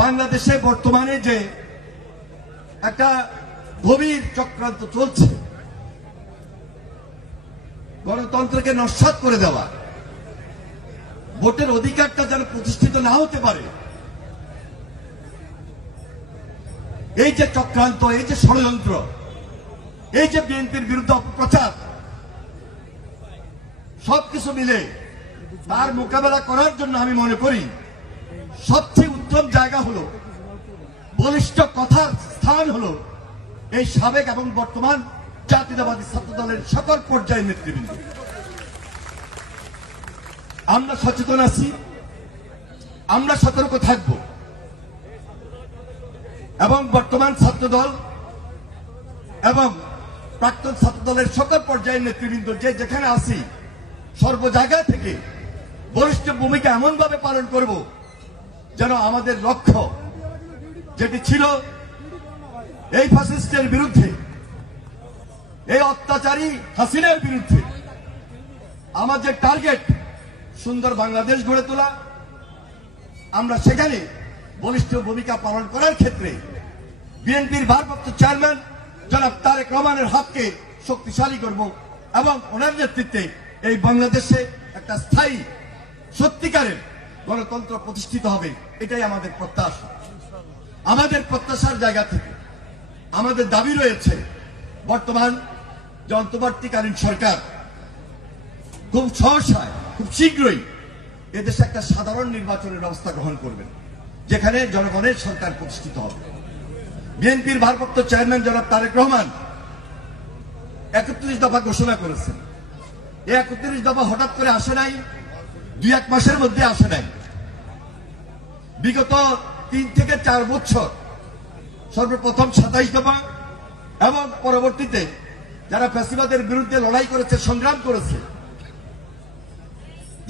বাংলাদেশে বর্তমানে যে একটা গভীর চক্রান্ত চলছে গণতন্ত্রকে নস্যাৎ করে দেওয়া, ভোটের অধিকারটা যেন প্রতিষ্ঠিত না হতে পারে, এই যে চক্রান্ত, এই যে ষড়যন্ত্র, এই যে বিএনপির বিরুদ্ধে অপপ্রচার, সবকিছু মিলে তার মোকাবেলা করার জন্য আমি মনে করি সবচেয়ে উত্তম জায়গা হলো, বলিষ্ঠ কথার স্থান হলো এই সাবেক এবং বর্তমান জাতীয়তাবাদী ছাত্র দলের সকল পর্যায়ের নেতৃবৃন্দ। আমরা সচেতন আছি, আমরা সতর্ক থাকব এবং বর্তমান ছাত্র দল এবং প্রাক্তন ছাত্র দলের সকল পর্যায়ের নেতৃবৃন্দ যে যেখানে আছি সর্ব জায়গা থেকে বলিষ্ঠ ভূমিকা এমন ভাবে পালন করব যেন আমাদের লক্ষ্য যেটি ছিল এই ফ্যাসিস্টের বিরুদ্ধে, এই অত্যাচারী হাসিনার বিরুদ্ধে আমাদের টার্গেট সুন্দর বাংলাদেশ গড়ে তোলা, আমরা সেখানে বলিষ্ঠ ভূমিকা পালন করার ক্ষেত্রে বিএনপির ভারপ্রাপ্ত চেয়ারম্যান জনাব তারেক রহমানের হাতকে শক্তিশালী করব এবং ওনার নেতৃত্বে এই বাংলাদেশে একটা স্থায়ী সত্যিকারের গণতন্ত্র প্রতিষ্ঠিত হবে, এটাই আমাদের প্রত্যাশা। আমাদের প্রত্যাশার জায়গা থেকে আমাদের দাবি রয়েছে বর্তমান যে অন্তর্বর্তীকালীন সরকার খুব সহসায়, খুব শীঘ্রই এদেশে একটা সাধারণ নির্বাচনের ব্যবস্থা গ্রহণ করবেন, যেখানে জনগণের সরকার প্রতিষ্ঠিত হবে। বিএনপির ভারপ্রাপ্ত চেয়ারম্যান জনাব তারেক রহমান 31 দফা ঘোষণা করেছেন। এই 31 দফা হঠাৎ করে আসে নাই, 2-1 মাসের মধ্যে আসে নাই। বিগত 3 থেকে 4 বছর সর্বপ্রথম 27 দফা এবং পরবর্তীতে যারা ফ্যাসিবাদের বিরুদ্ধে লড়াই করেছে, সংগ্রাম করেছে,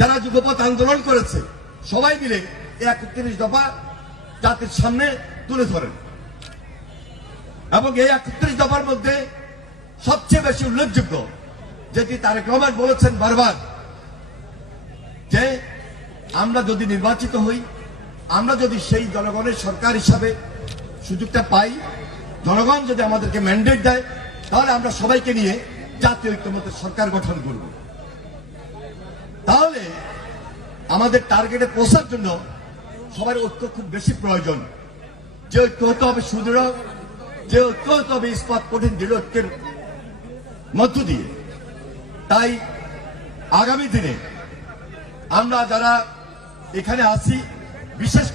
যারা যুগপৎ আন্দোলন করেছে, সবাই মিলে এই 31 দফা জাতির সামনে তুলে ধরেন এবং এই 31 দফার মধ্যে সবচেয়ে বেশি উল্লেখযোগ্য যেটি তারেক রহমান বলেছেন বারবার, যে আমরা যদি নির্বাচিত হই, আমরা যদি সেই জনগণের সরকার হিসাবে সুযোগটা পাই, জনগণ যদি আমাদেরকে ম্যান্ডেট দেয়, তাহলে আমরা সবাইকে নিয়ে জাতীয় ঐক্যমত্যের সরকার গঠন করব। তাহলে আমাদের টার্গেটে পৌঁছার জন্য সবার ঐক্য খুব বেশি প্রয়োজন। যে ঐক্য হতে হবে সুদৃঢ়, যে ঐক্য হতে হবে ইস্পাত কঠিন দৃঢ় ঐক্যের মধ্য দিয়ে। তাই আগামী দিনে আমরা যারা এখানে আছি, বিশেষ